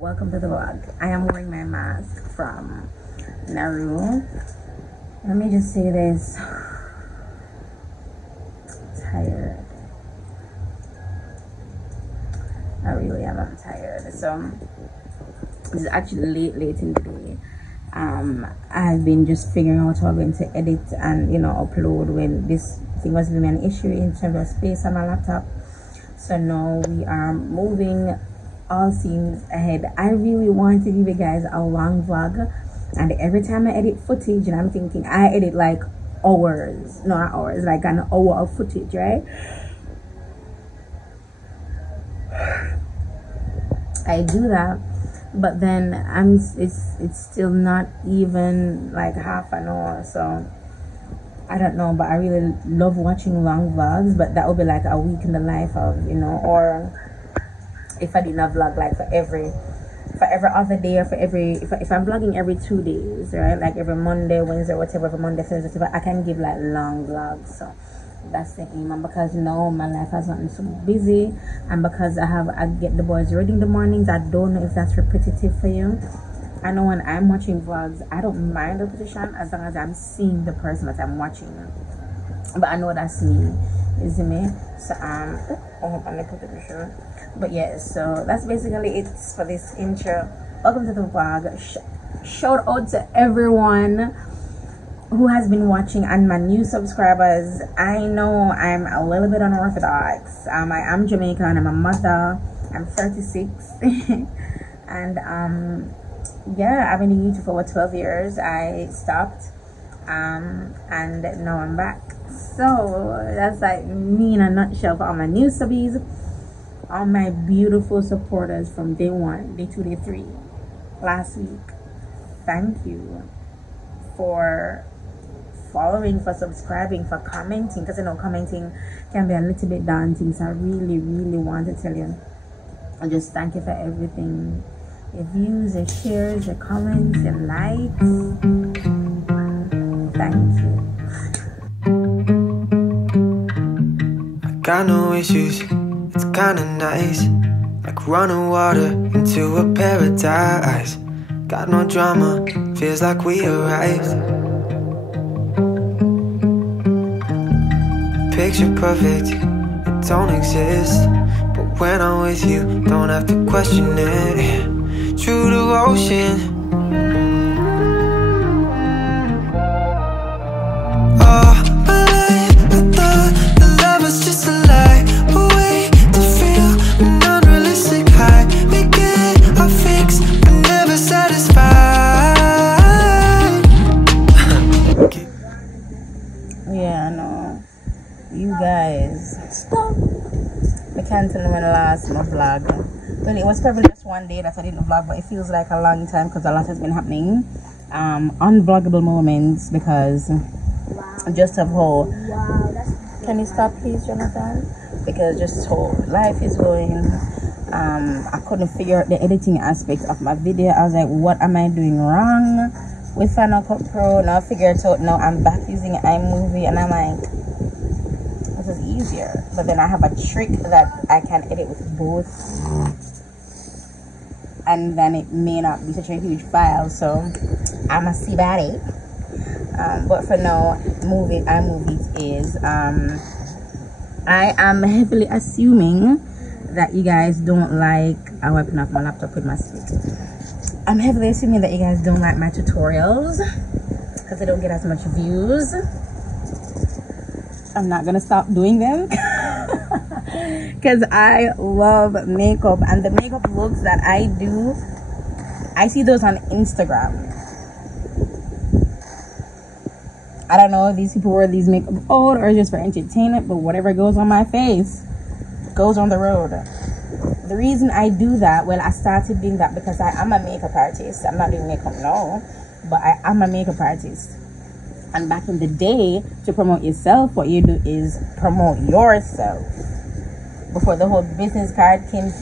Welcome to the vlog. I am wearing my mask from Nauru. Let me just say this. Tired. I really am. I'm tired. So this is actually late in the day. I've been just figuring out how I'm going to edit and upload when this thing was giving me an issue in terms of space on my laptop. So now we are moving all scenes ahead. I really want to give you guys a long vlog, and every time I edit footage, and I'm thinking I edit like hours, no, not hours, like an hour of footage, right? I do that, but then it's still not even like half an hour. So I don't know, but I really love watching long vlogs, but that would be like a week in the life of, or if I did not vlog like for every other day, or for every, if I'm vlogging every 2 days, right, like every Monday, Wednesday, whatever, every Monday, Thursday, whatever, I can give like long vlogs. So that's the aim. And because now my life has gotten so busy, and because I get the boys ready in the mornings, I don't know if that's repetitive for you. I know when I'm watching vlogs, I don't mind the repetition as long as I'm seeing the person that I'm watching. But I know that's me, isn't me? So I hope I'm not put the picture. But yeah, so that's basically it for this intro. Welcome to the vlog. Shout out to everyone who has been watching and my new subscribers. I know I'm a little bit unorthodox. I am Jamaican. I'm a mother. I'm 36. And yeah, I've been in YouTube for over 12 years. I stopped and now I'm back. So that's like me in a nutshell for all my new subbies, all my beautiful supporters from day 1, day 2, day 3 last week. Thank you for following, for subscribing, for commenting, because commenting can be a little bit daunting. So I really want to tell you, I just thank you for everything, your views, your shares, your comments, your likes. Thank you. I got no issues, it's kinda nice, like running water into a paradise. Got no drama, feels like we arrived. Picture perfect, it don't exist, but when I'm with you, don't have to question it. True devotion. Oh, my life, I thought the love was just a lie, a way to feel an unrealistic high. We get our fix, but never satisfied. Yeah, I know. You guys, stop. I can't tell when last my vlog. Well, it was probably just one day that I didn't vlog, but it feels like a long time because a lot has been happening. Unvloggable moments because just of how. Can you stop, please, Jonathan? Because just how life is going. I couldn't figure out the editing aspect of my video. I was like, what am I doing wrong with Final Cut Pro? Now I figured it out. Now I'm back using iMovie, and I'm like, this is easier. But then I have a trick that I can edit with both, and then it may not be such a huge file, so I must see about it. But for now, iMovie is I am heavily assuming that you guys don't like, I'm wiping off my laptop with my spit. I'm heavily assuming that you guys don't like my tutorials because they don't get as much views. I'm not gonna stop doing them because I love makeup, and the makeup looks that I do, I see those on Instagram. I don't know if these people wear these makeup old or just for entertainment, but whatever goes on my face goes on the road. The reason I do that, well, I started doing that because I am a makeup artist. I'm not doing makeup now, but I am a makeup artist. And back in the day, to promote yourself, what you do is promote yourself. Before the whole business card came,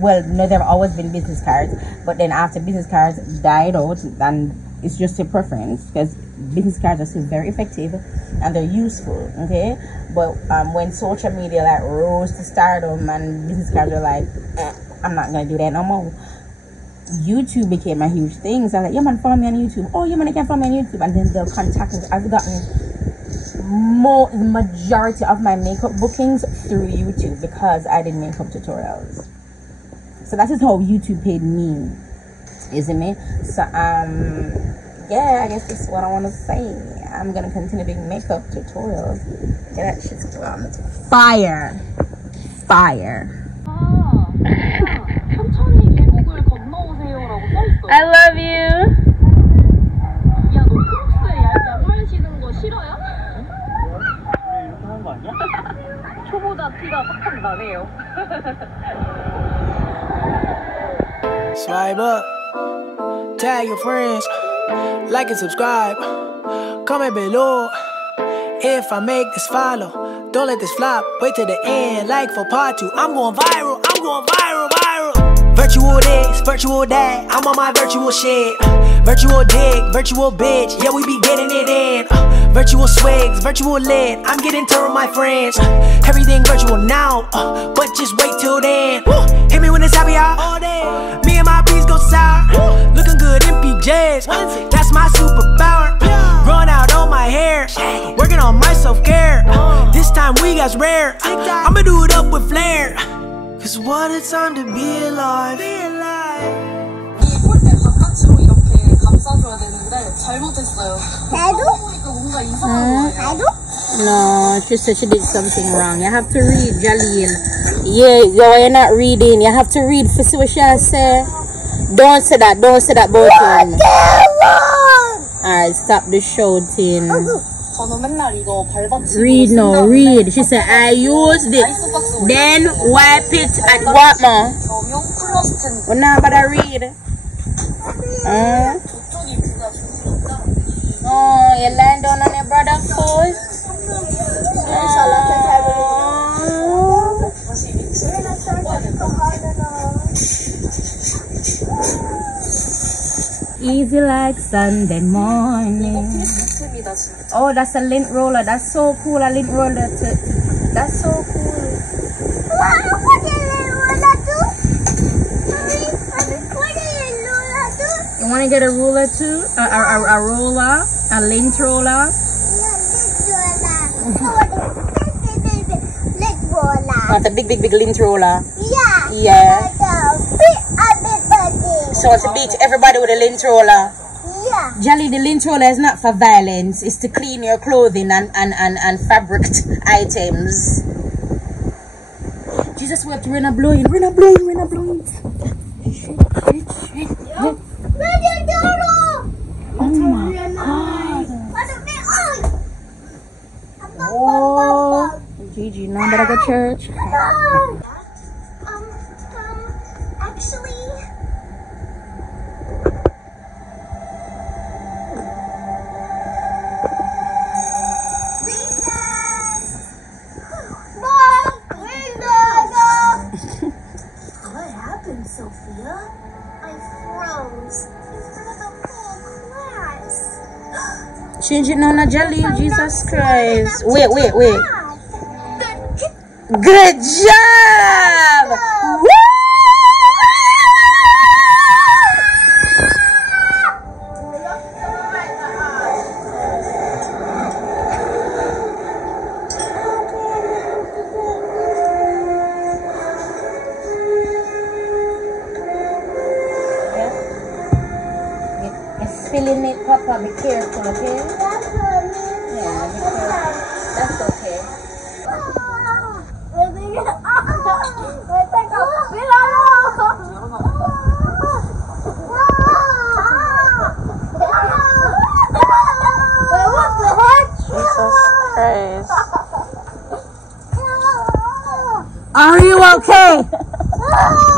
well, no, there have always been business cards, but then after business cards died out, and it's just a preference, because business cards are still very effective and they're useful, okay? But when social media like rose to stardom and business cards are like, I'm not gonna do that no more. YouTube became a huge thing. So I was like, yeah man, follow me on YouTube. Oh yeah man, you can follow me on YouTube. And then they'll contact me. I've gotten majority of my makeup bookings through YouTube because I did makeup tutorials. So that is how YouTube paid me, isn't it? So yeah, I guess that's what I want to say. I'm gonna continue doing makeup tutorials. Get that shit's fire. I love you. Swipe up, tag your friends, like and subscribe, comment below. If I make this follow, don't let this flop, wait till the end, like for part 2. I'm going viral, Virtual this, virtual that, I'm on my virtual shit. Virtual dick, virtual bitch, yeah we be getting it in. Virtual swigs, virtual lit, I'm getting turned with my friends. Everything virtual now, but just wait till then. Hit me when it's happy hour, all day. Me and my bees go sour, looking good in PJs, that's my superpower. Run out on my hair, working on my self-care. This time we got rare, I'ma do it up with flair. Cause what a time to be alive. No, she said she did something wrong. You have to read, Jaleel. Yeah, you're not reading. You have to read for see what she say. Don't say that both of them. Alright, stop the shouting. Read no, read. She said I used it, then wipe it and what more? Well, now but I read. Oh, you land down on your brother's foot. Easy like Sunday morning. Oh, that's a lint roller. That's so cool. A lint roller. That's so cool. You want to get a ruler too? A roller? A lint roller? Want a big lint roller? Yeah. So to beat everybody with a lint roller? Yeah. Jolly, the lint roller is not for violence. It's to clean your clothing and fabric items. Jesus wept, rain a blowing. Oh my God. Oh, Gigi, now better go to church. Actually, what happened, Sophia? I froze in front of the whole class. Change it now, Jelly. Jesus Christ. Wait. Good job! Woo! It's filling it, Papa. Be careful, okay? Yeah, be careful. That's okay. Jesus Christ. Are you okay?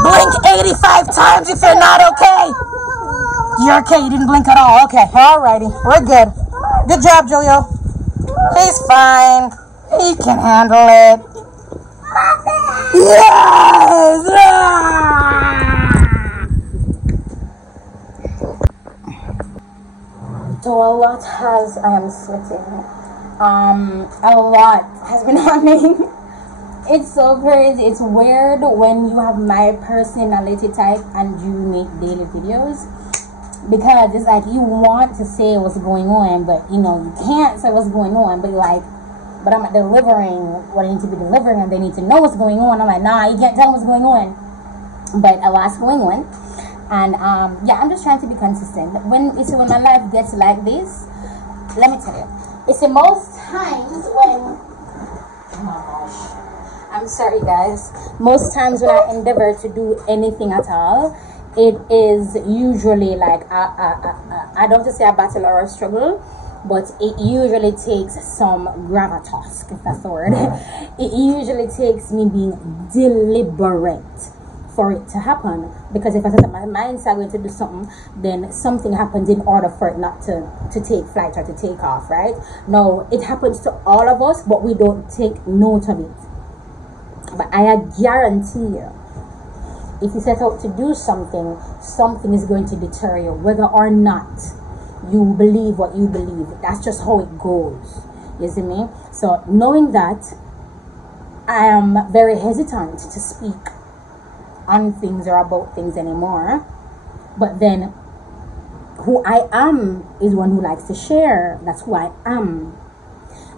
Blink 85 times if you're not okay. You're okay, you didn't blink at all. Okay, alrighty. We're good. Good job, Julio. He's fine. He can handle it. Yes! So I am sweating. A lot has been happening. It's so crazy. It's weird when you have my personality type and you make daily videos, because it's like you want to say what's going on, but you know you can't say what's going on. But you're like, but I'm delivering what I need to be delivering, and they need to know what's going on. I'm like, nah, you can't tell them what's going on. But a lot's going on, and yeah, I'm just trying to be consistent. When my life gets like this, let me tell you, it's the most times when, oh my gosh, I'm sorry guys, most times when I endeavor to do anything at all, it is usually like I don't have to say a battle or a struggle, but it usually takes some gravitas, if that's the word. It usually takes me being deliberate for it to happen, because if I set my mind is going to do something, then something happens in order for it not to take flight or to take off, right? No, it happens to all of us, but we don't take note of it. But I guarantee you, if you set out to do something, something is going to deter you, whether or not you believe what you believe. That's just how it goes. You see me? So knowing that, I am very hesitant to speak on things or about things anymore. But then who I am is one who likes to share. That's who I am.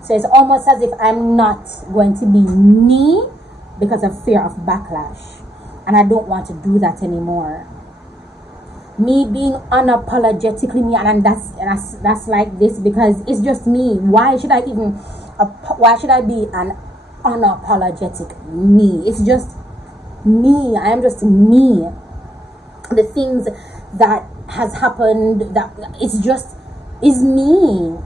So it's almost as if I'm not going to be me because of fear of backlash. And I don't want to do that anymore. Me being unapologetically me, and that's like this because it's just me. Why should I be an unapologetic me? It's just me. I am just me. The things that has happened, that it's just is me.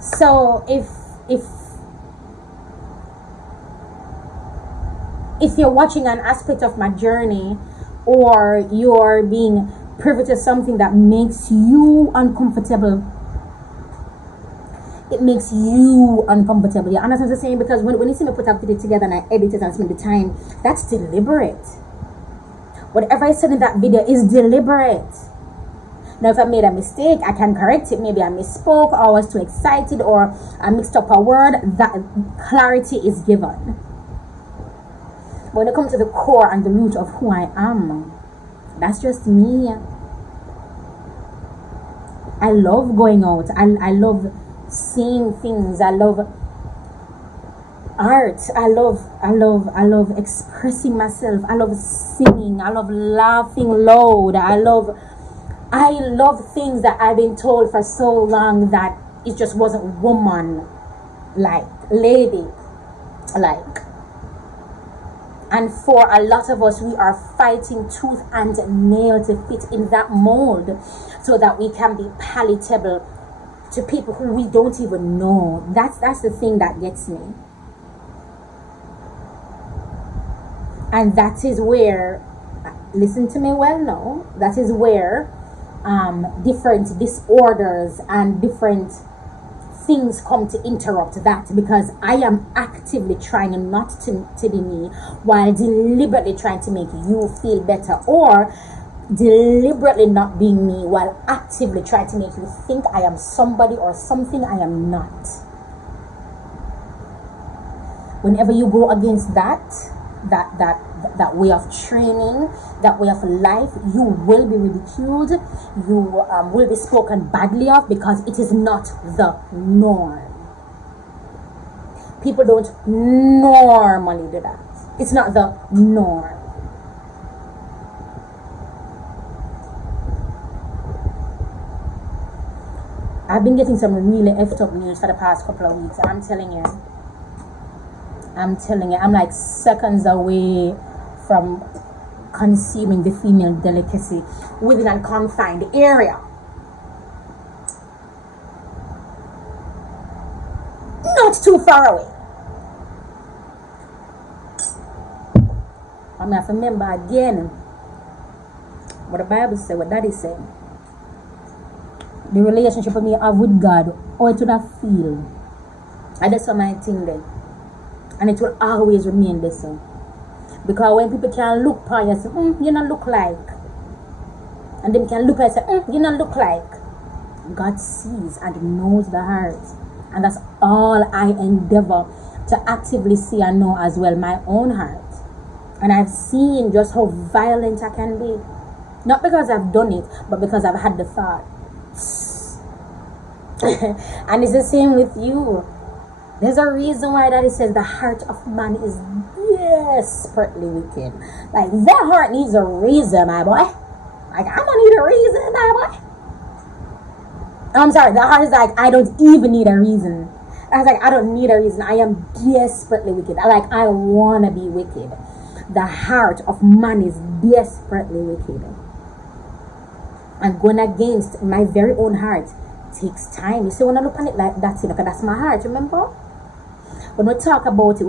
So if you're watching an aspect of my journey, or you're being privy to something that makes you uncomfortable, it makes you uncomfortable. You understand what I'm saying? Because when you see me put a video together and I edit it and spend the time, that's deliberate. Whatever I said in that video is deliberate. Now, if I made a mistake, I can correct it. Maybe I misspoke, or I was too excited, or I mixed up a word. That clarity is given. When it comes to the core and the root of who I am, that's just me. I love going out. I love seeing things. I love art. I love expressing myself. I love singing. I love laughing loud. I love things that I've been told for so long that it just wasn't woman like, lady like. And for a lot of us, we are fighting tooth and nail to fit in that mold so that we can be palatable to people who we don't even know. That's the thing that gets me. And that is where, listen to me well now, that is where different disorders and different things come to interrupt that, because I am actively trying not to be me while deliberately trying to make you feel better, or deliberately not being me while actively trying to make you think I am somebody or something I am not. Whenever you go against that way of training, that way of life, you will be ridiculed, you will be spoken badly of, because it is not the norm. People don't normally do that. It's not the norm. I've been getting some really effed up news for the past couple of weeks, and I'm telling you, I'm like seconds away from consuming the female delicacy within a confined area. Not too far away. I have to remember again what the Bible said, what Daddy said. The relationship with me have with God, how it would have feel. And that's what my thing then. And it will always remain the same. Because when people can look upon you and say, you don't look like. And then can look and say, you don't look like. God sees and knows the heart. And that's all I endeavor to actively see and know as well my own heart. And I've seen just how violent I can be. Not because I've done it, but because I've had the thought. And it's the same with you. There's a reason why Daddy says the heart of man is desperately wicked. Like, that heart needs a reason, my boy. Like, I don't need a reason, my boy. I'm sorry, the heart is like, I don't even need a reason. I was like, I don't need a reason. I am desperately wicked. I want to be wicked. The heart of man is desperately wicked. And going against my very own heart takes time. You see, when I look at it like that, look, that's my heart, remember? When we talk about it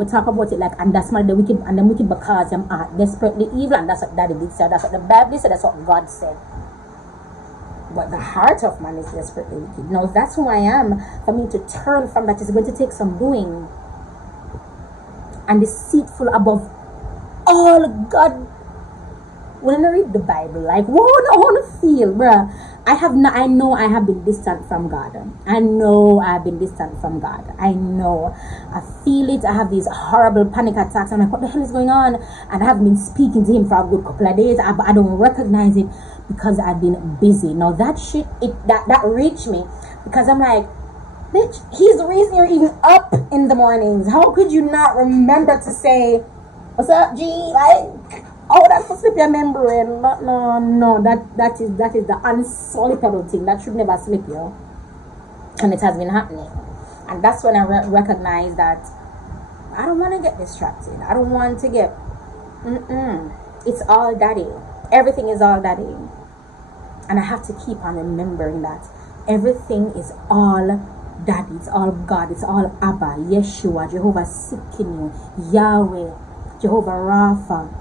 like, and that's my the wicked, and the wicked because I'm desperately evil, and that's what Daddy did say, that's what the Bible said, that's what God said. But the heart of man is desperately wicked. Now, if that's who I am, for me to turn from that is going to take some doing. And deceitful above all, God. When I read the Bible, like, what I want to feel, bruh. I know I have been distant from God. I know I've been distant from God. I know. I feel it. I have these horrible panic attacks. I'm like, what the hell is going on? And I haven't been speaking to him for a good couple of days. I don't recognize it because I've been busy. Now that shit, that reached me because I'm like, bitch, he's the reason you're even up in the mornings. How could you not remember to say, what's up, G? Like, oh, that's to slip your memory. No, that is the unslippable thing. That should never slip you. And it has been happening. And that's when I recognize that I don't want to get distracted. I don't want to get, it's all Daddy. Everything is all Daddy. And I have to keep on remembering that everything is all Daddy. It's all God. It's all Abba, Yeshua, Jehovah Sikkenu, Yahweh, Jehovah Rapha.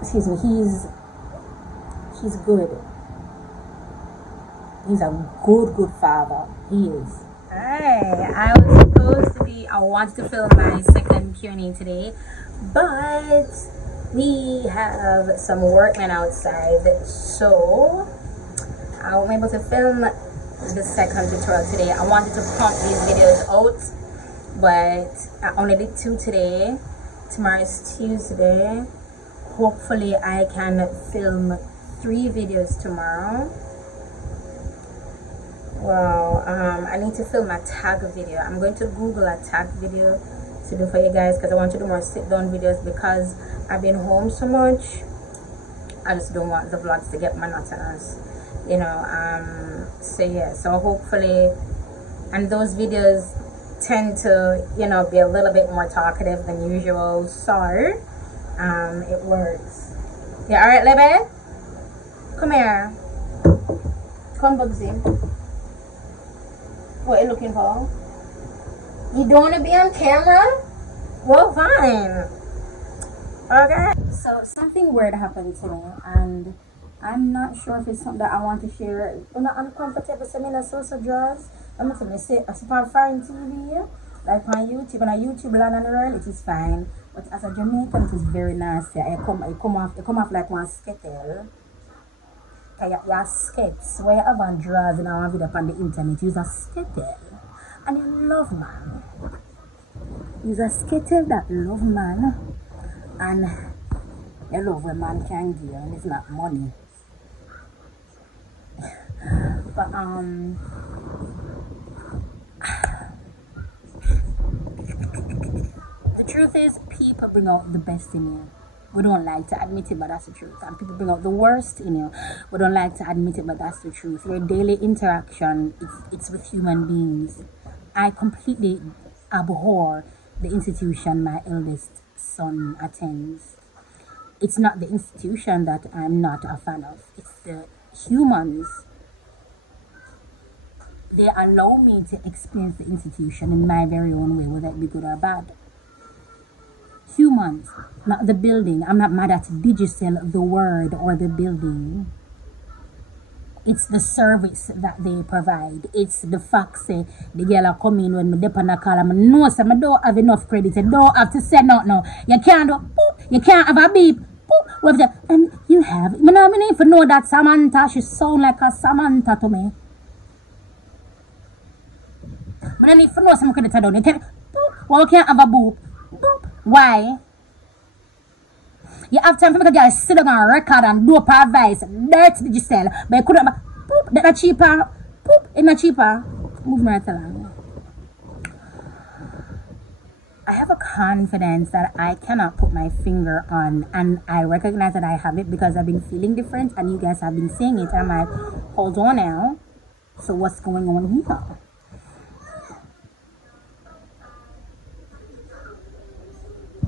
Excuse me, he's good. He's a good father. He is. Alright, I wanted to film my second QnA today, but we have some workmen outside, so I won't be able to film the second tutorial today. I wanted to pump these videos out, but I only did 2 today. Tomorrow is Tuesday. Hopefully I can film 3 videos tomorrow. Well, I need to film a tag video. I'm going to Google a tag video to do for you guys because I want to do more sit down videos because I've been home so much. I just don't want the vlogs to get monotonous, you know. So yeah, so hopefully, and those videos tend to, you know, be a little bit more talkative than usual, so it works. Yeah, all right, Libby, come here. Come, Bugsy. What are you looking for? You don't want to be on camera? Well, fine. Okay. So something weird happened to me, and I'm not sure if it's something that I want to share. I'm not uncomfortable sending a social draws. I'm not going to say, as on foreign TV, like on YouTube, and on YouTube land and around, it is fine. But as a Jamaican, it is very nasty. It come off like one skittle. Your skits, where you have on draws and I video on the internet, use a skittle. And you love man. Use a skittle that love man. And you love a man can give you, and it's not money. But the truth is, people bring out the best in you. We don't like to admit it, but that's the truth. And people bring out the worst in you. We don't like to admit it, but that's the truth. Your daily interaction, it's with human beings. I completely abhor the institution my eldest son attends. It's not the institution that I'm not a fan of. It's the humans. They allow me to experience the institution in my very own way, whether it be good or bad. Humans, not the building. I'm not mad at Digicel, the word, or the building. It's the service that they provide. It's the fact say the girl are coming when me dip on a call. I know so I don't have enough credit. I don't have to say nothing now. You can't do boop. You can't have a beep. Boop. And You have. I don't even know that Samantha. She sound like a Samantha to me. I don't even know something could have done. You tell me, boop. Well, we can't have a boop. Boop. Why? You have time for me to just sit down and record and do up advice. Dirty digital. But you couldn't. Boop. That's not cheaper. Boop. It's not cheaper. Move me right along. I have a confidence that I cannot put my finger on, and I recognize that I have it because I've been feeling different and you guys have been saying it. I'm like, hold on now. So what's going on here?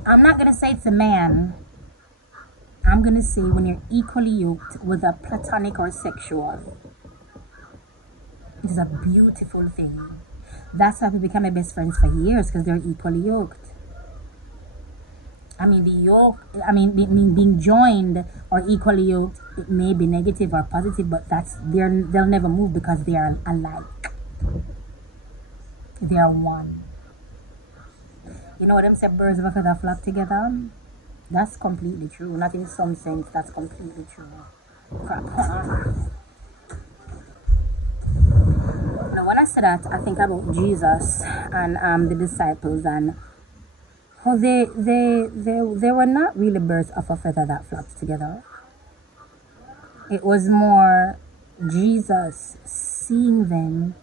I'm not going to say it's a man. I'm going to say when you're equally yoked with a platonic or sexual. It is a beautiful thing. That's why we become my best friends for years, because they're equally yoked. I mean, being joined or equally yoked, it may be negative or positive, but they'll never move because they are alike. They are one. You know what them say, birds of a feather flock together? That's completely true. Not in some sense, that's completely true. Now, when I say that, I think about Jesus and the disciples, and how they were not really birds of a feather that flocked together. It was more Jesus seeing them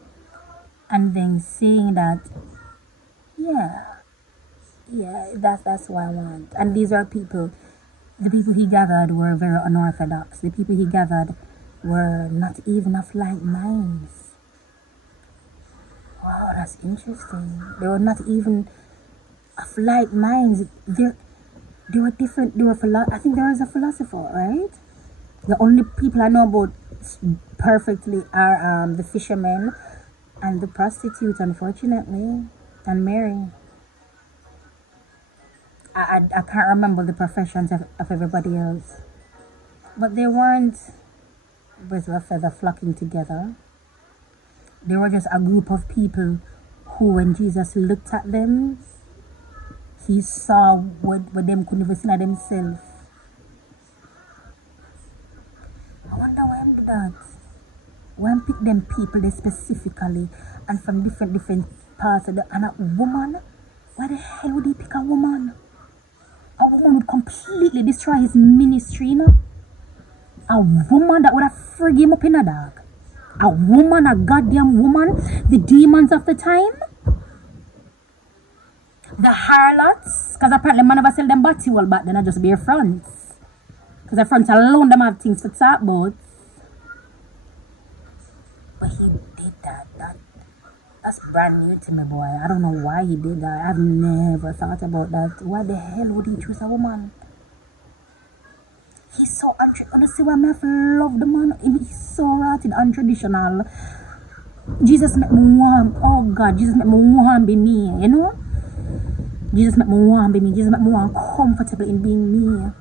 and then saying that, yeah, that's what I want. And these are people, the people he gathered were very unorthodox. The people he gathered were not even of like minds. Wow, that's interesting. They were not even of like minds. They were different. I think there was a philosopher, right? The only people I know about perfectly are the fishermen and the prostitute, unfortunately, and Mary. I can't remember the professions of everybody else. But they weren't birds of a feather flocking together. They were just a group of people who, when Jesus looked at them, he saw what them couldn't even see themselves. I wonder why he did that. Why he picked them people there specifically and from different parts of the... And a woman? Why the hell would he pick a woman? A woman would completely destroy his ministry, you know? A woman that would have frigged him up in a dark. A woman, a goddamn woman, the demons of the time, the harlots, because apparently man never sell them body well back then, I just bare fronts. Because the fronts alone them have things to talk about. But he did that. That's brand new to me, boy. I don't know why he did that. I've never thought about that. Why the hell would he choose a woman? He's so honestly, why I love the man. He's so rotted, untraditional. Jesus make me want, oh God, Jesus make me want to be me, you know? Jesus make me want to be me. Jesus make me want comfortable in being me.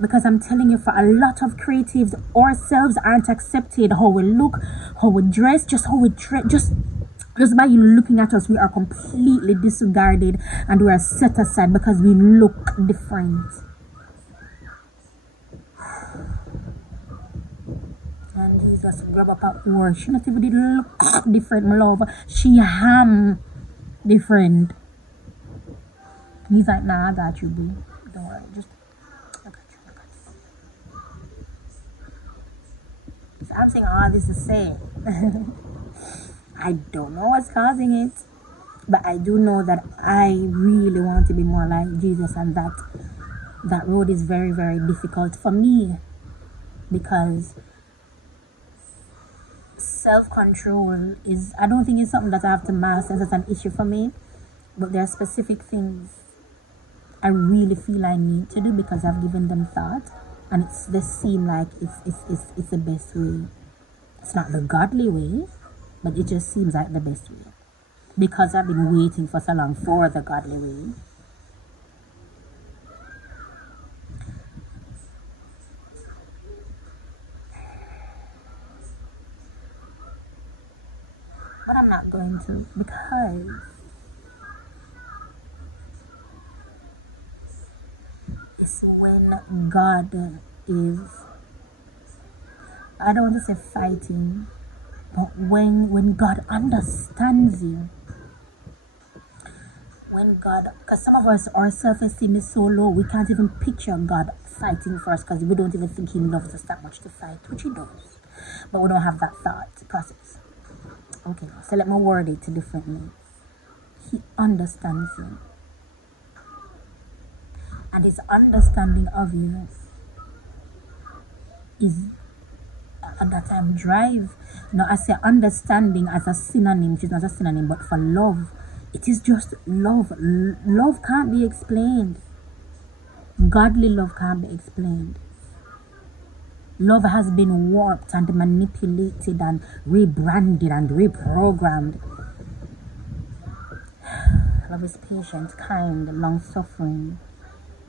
Because I'm telling you, for a lot of creatives, ourselves aren't accepted. How we look, how we dress, just how we dress, just by you looking at us, we are completely disregarded and we are set aside because we look different. And Jesus grab up a word. She not even did look different, my love. She different. He's like, nah, I got you, boo. Don't worry, just I got you. So I'm saying all this to say I don't know what's causing it, but I do know that I really want to be more like Jesus, and that road is very, very difficult for me because self-control is, I don't think it's something that I have to master. That's an issue for me, but there are specific things I really feel I need to do because I've given them thought, and they seem like it's the best way. It's not the godly way, but it just seems like the best way because I've been waiting for so long for the godly way. But I'm not going to, because it's when God is, I don't want to say fighting, but when God understands you, when God, because some of us, our self-esteem is so low, we can't even picture God fighting for us because we don't even think he loves us that much to fight, which he does, but we don't have that thought process. Okay, so let me word it differently. He understands you, and his understanding of you is at that time drive. Now I say understanding as a synonym, which is not a synonym, but for love, it is just love. Love can't be explained. Godly love can't be explained. Love has been warped and manipulated and rebranded and reprogrammed. Love is patient, kind, long-suffering,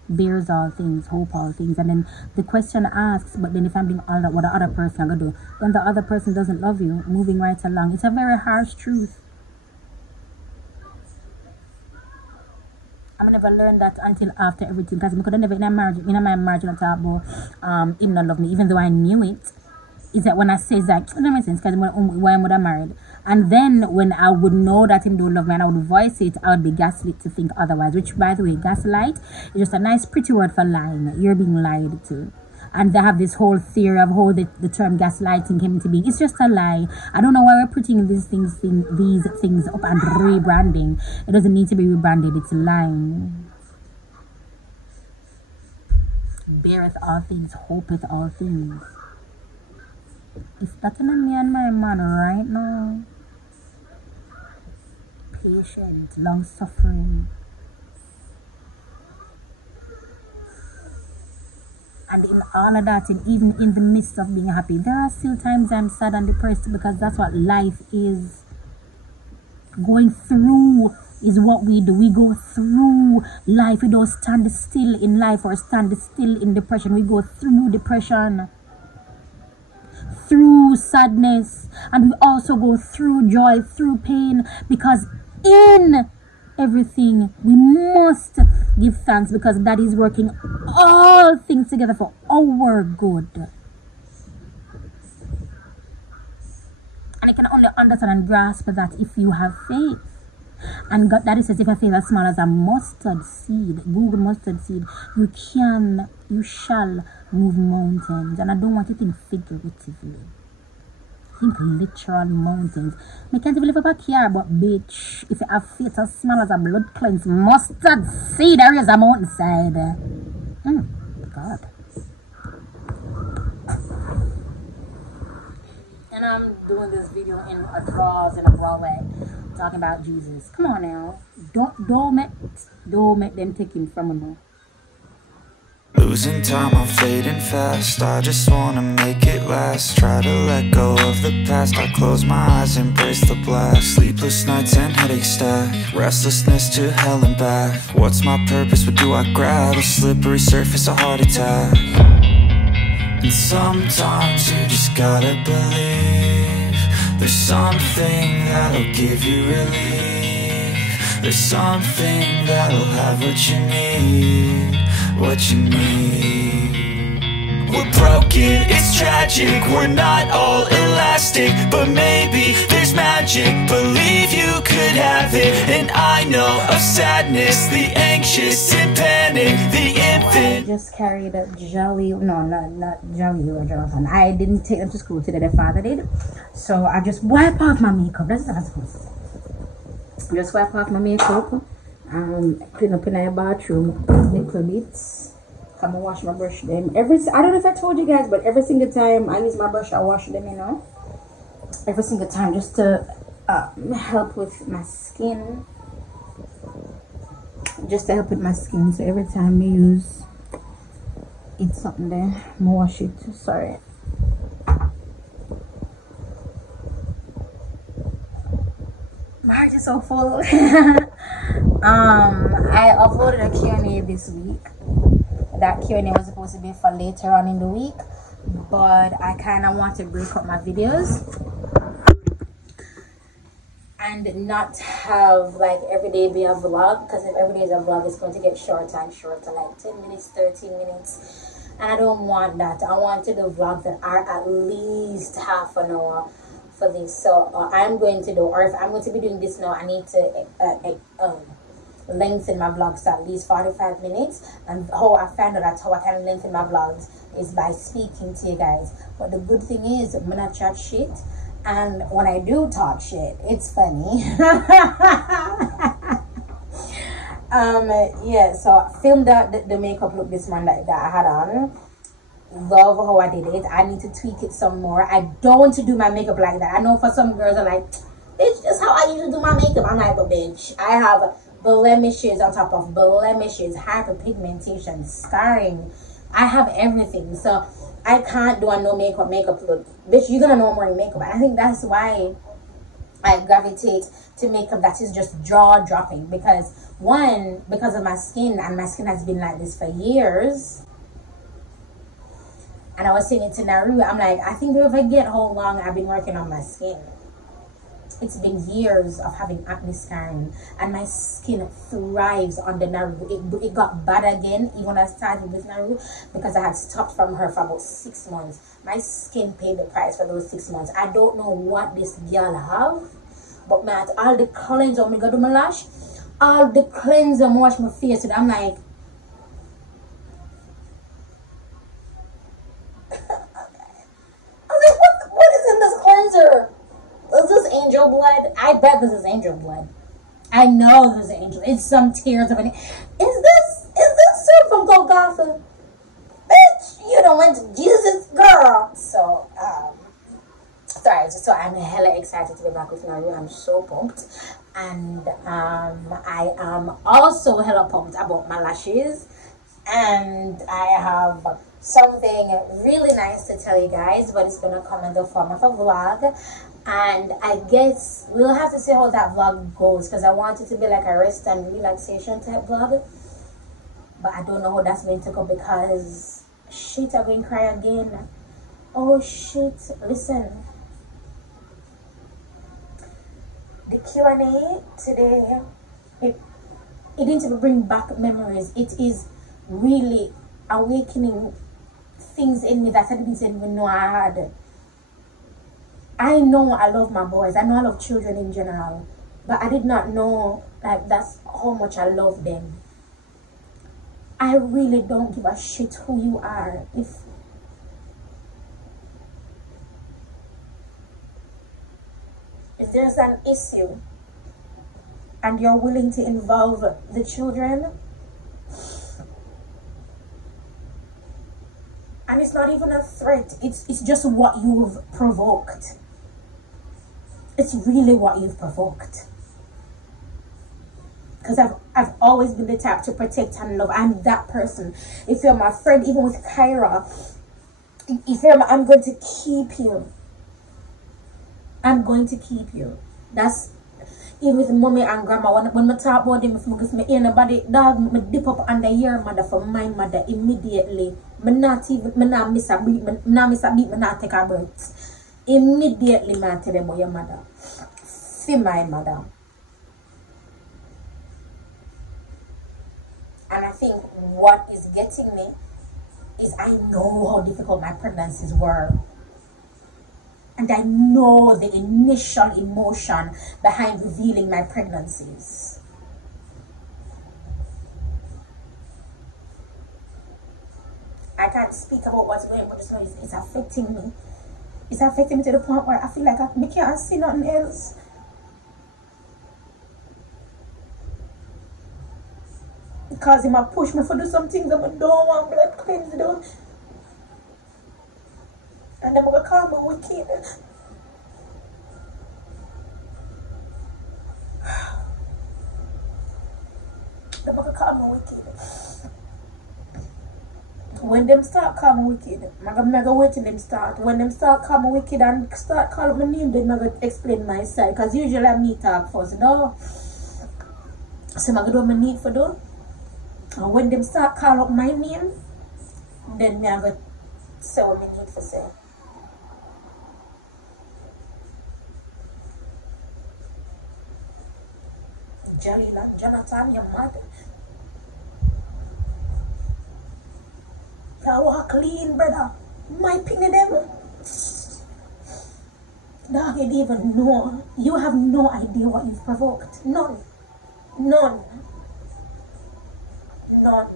bears all things, hope all things. And then the question asks, but then if I'm being all that, what the other person gonna do? When the other person doesn't love you, moving right along. It's a very harsh truth. I never learned that until after everything, because I could never in my marriage not talk about him not love me, even though I knew it. Is that when I say that, it doesn't make sense, because why am I married? And then when I would know that him don't love me and I would voice it, I would be gaslit to think otherwise. Which, by the way, gaslight is just a nice pretty word for lying. You're being lied to. And they have this whole theory of how the term gaslighting came into being. It's just a lie. I don't know why we're putting these things up and rebranding. It doesn't need to be rebranded. It's lying. Beareth all things, hopeth all things. If that's not me and my man right now, patient, long-suffering, and in all of that, and even in the midst of being happy, there are still times I'm sad and depressed, because that's what life is. Going through is what we do. We go through life. We don't stand still in life or stand still in depression. We go through depression, through sadness, and we also go through joy, through pain, because in everything we must give thanks, because that is working all things together for our good. And I can only understand and grasp that if you have faith. And God, that is says, if your faith as small as a mustard seed, Google mustard seed, you shall move mountains. And I don't want you to think figuratively. Think literal mountains. I can't even live up a car, but bitch, if you have faith as small as a blood cleansed mustard seed, there is a mountainside. God. And I'm doing this video in a drawers and a bra way, talking about Jesus. Come on now. Don't make them take him from me. Losing time, I'm fading fast. I just wanna make it last. Try to let go of the past. I close my eyes, embrace the blast. Sleepless nights and headaches stack. Restlessness to hell and back. What's my purpose? What do I grab? A slippery surface, a heart attack. And sometimes you just gotta believe there's something that'll give you relief. There's something that'll have what you need. What you need. We're broken, it's tragic. We're not all elastic, but maybe there's magic. Believe you could have it. And I know of sadness, the anxious and panic, the infant. I just carried a Jolly, no, not Jolly or Jonathan. I didn't take them to school today, their father did. So I just wipe off my makeup. That's what I'm supposed to. Just wipe off my makeup. Clean up in my bathroom little bits. Come and wash my brush them. I don't know if I told you guys, but every single time I use my brush, I wash them, you know. Every single time, just to help with my skin. Just to help with my skin. So every time we use it's something there, I wash it. Sorry. My heart is so full. I uploaded a QnA this week. That QnA was supposed to be for later on in the week, but I kind of want to break up my videos and not have like every day be a vlog, because if every day is a vlog, it's going to get shorter and shorter, like 10 minutes, 13 minutes. and I don't want that. I want to do vlogs that are at least half an hour for this. So I'm going to do, or if I'm going to be doing this now, I need to lengthen my vlogs to at least 45 minutes. And how I found out that's how I can lengthen my vlogs is by speaking to you guys. But the good thing is I'm not chat shit, and when I do talk shit, it's funny. Yeah, so I filmed the makeup look this one that I had on. Love how I did it. I need to tweak it some more. I don't want to do my makeup like that. I know for some girls are like, it's just how I usually do my makeup. I'm like, but bitch, I have blemishes on top of blemishes, hyperpigmentation, scarring. I have everything. So I can't do a no makeup look. Bitch, you're gonna know more in makeup. I think that's why I gravitate to makeup that is just jaw dropping, because one, because of my skin, and my skin has been like this for years. And I was saying it to Naru, I'm like, I think if I get how long I've been working on my skin, it's been years of having acne scarring, and my skin thrives on the Naru. It got bad again even when I started with Naru, because I had stopped from her for about 6 months. My skin paid the price for those 6 months. I don't know what this girl have, but man, all the cleanser, I'm gonna do my lash, all the cleanser, wash my face, and I'm like, what is in this cleanser? Is this angel blood? I bet this is angel blood. I know this is angel. It's some tears of an. Is this soup from Golgotha? Bitch, you don't went to Jesus, girl. So sorry. So I'm hella excited to be back with Naru. I'm so pumped, and I am also hella pumped about my lashes, and I have something really nice to tell you guys, but it's gonna come in the form of a vlog. And I guess we'll have to see how that vlog goes, because I want it to be like a rest and relaxation type vlog. But I don't know how that's going to go, because shit, I'm going to cry again. Oh shit, listen. The Q&A today, it didn't even bring back memories. It is really awakening things in me that I didn't even know I had. I know I love my boys. I know I love children in general. But I did not know like that's how much I love them. I really don't give a shit who you are. If there's an issue and you're willing to involve the children, and it's not even a threat, it's just what you've provoked. It's really what you've provoked. Because I've always been the type to protect and love. I'm that person. If you're my friend, even with Kyra, if you're my, I'm going to keep you. I'm going to keep you. That's even with mommy and grandma. When I talk about them, if I hear nobody dog, me dip up under your mother for my mother immediately. Me not miss a beat. Me not take a breath. Immediately, man, tell them about your mother. See my mother. And I think what is getting me is I know how difficult my pregnancies were. And I know the initial emotion behind revealing my pregnancies. I can't speak about what's going on, but it's affecting me. It's affecting me to the point where I feel like I can't see nothing else. Because he might push me for do some things that I don't want blood cleansed down. And then I'm going to call me wicked. Then I'm going to call me wicked. When them start calling me wicked, I'm going to wait till them start. When them start calling me wicked and start calling my name, then I'm going to explain my side. Because usually I me talk first, no? So I'm going to do what I need for do. And when them start calling up my name, then I'm going to say what I need to say. Jolly like Jonathan, your mother. You walk clean, brother. My picnic them. Dog, you don't even know. You have no idea what you've provoked. None. None. None.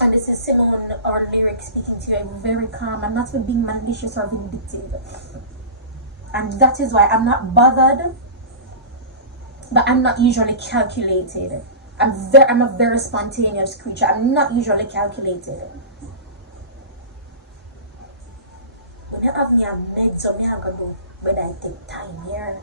And this is Simone or Lyric speaking to you. I'm very calm. I'm not being malicious or vindictive. And that is why I'm not bothered. But I'm not usually calculated. I'm a very spontaneous creature. I'm not usually calculated. When you have me a med, so me have to do whether I take time here.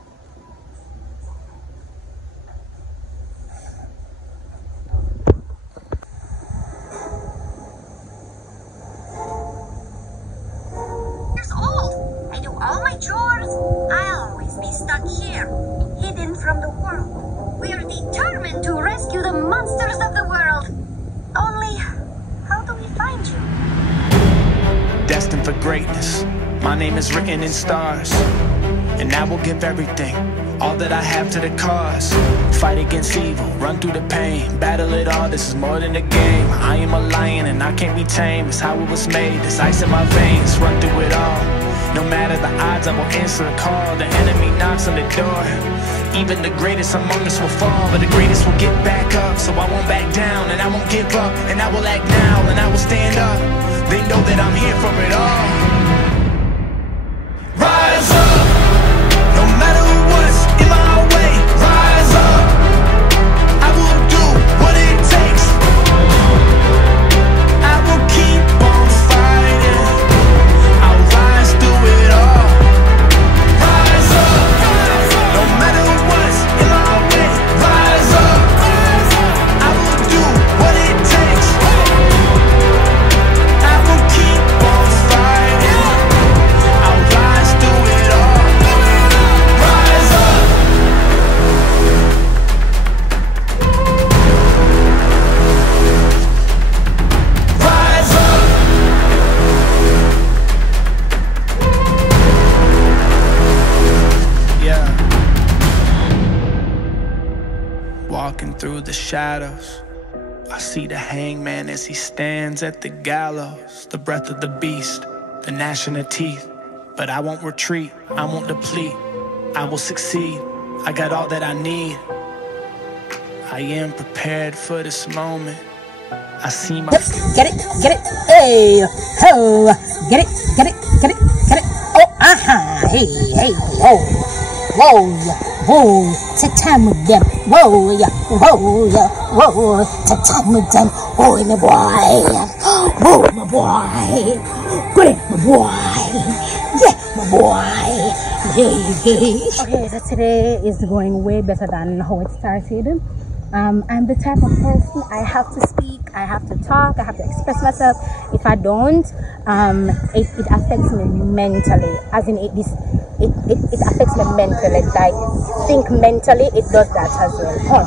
Years old. I do all my chores. I'll always be stuck here, hidden from the world. We are determined to rescue the monsters of the world. Only, how do we find you? Destined for greatness, my name is written in stars, and I will give everything, all that I have to the cause. Fight against evil, run through the pain, battle it all, this is more than a game. I am a lion and I can't be tamed, it's how it was made, this ice in my veins, run through it all. No matter the odds, I will answer a call, the enemy knocks on the door. Even the greatest among us will fall, but the greatest will get back up. So I won't back down, and I won't give up, and I will act now, and I will stand up. They know that I'm here for it all. Rise up, no matter what's in my way. Rise up, I will do what it takes. I will keep on fighting, I'll rise through it all. Rise up, no matter what's in my way. Rise up, I will do what it takes. I will keep on fighting, I'll rise through it all. Rise up. Rise up. Yeah. Walking through the shadows, I see the hangman as he stands at the gallows. The breath of the beast, the gnashing of teeth. But I won't retreat, I won't deplete, I will succeed, I got all that I need. I am prepared for this moment. I see my Get it, hey, ho, get it, oh, aha, hey, whoa, take time with them, whoa, yeah, take time with them, oh, my boy, my boy, great, my boy, yeah, my boy, yeah. Okay, so today is going way better than how it started. I'm the type of person, I have to speak, I have to talk, I have to express myself. If I don't, it affects me mentally, as in it affects me mentally, like think mentally, it does that as well.